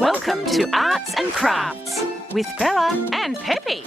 Welcome to Arts and Crafts with Bella and Peppy.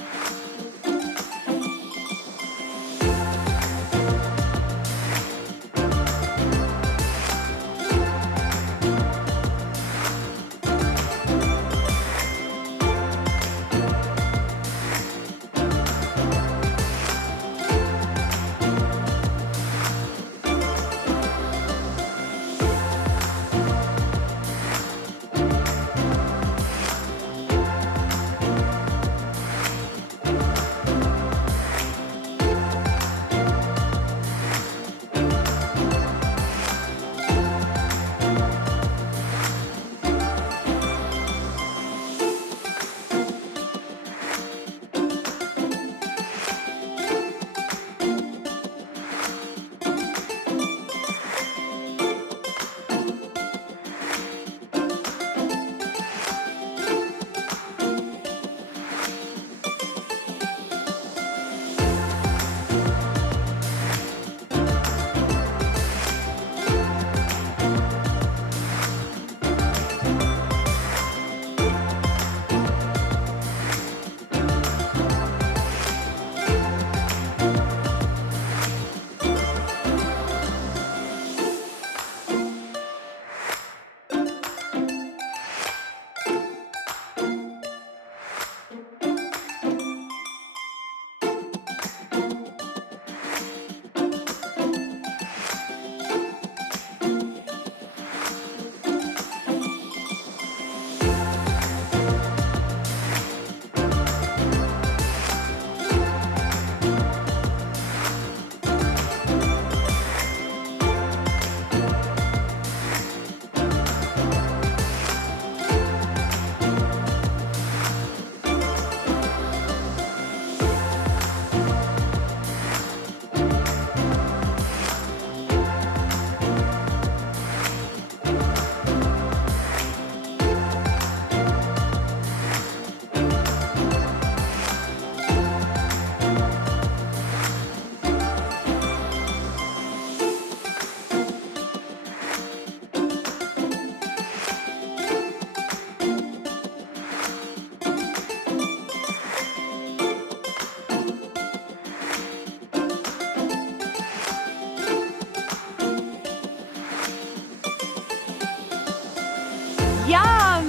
Yum!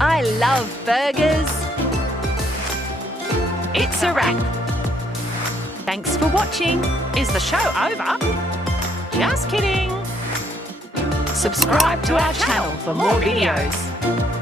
I love burgers. It's a wrap. Thanks for watching. Is the show over? Just kidding. Subscribe to our channel for more videos.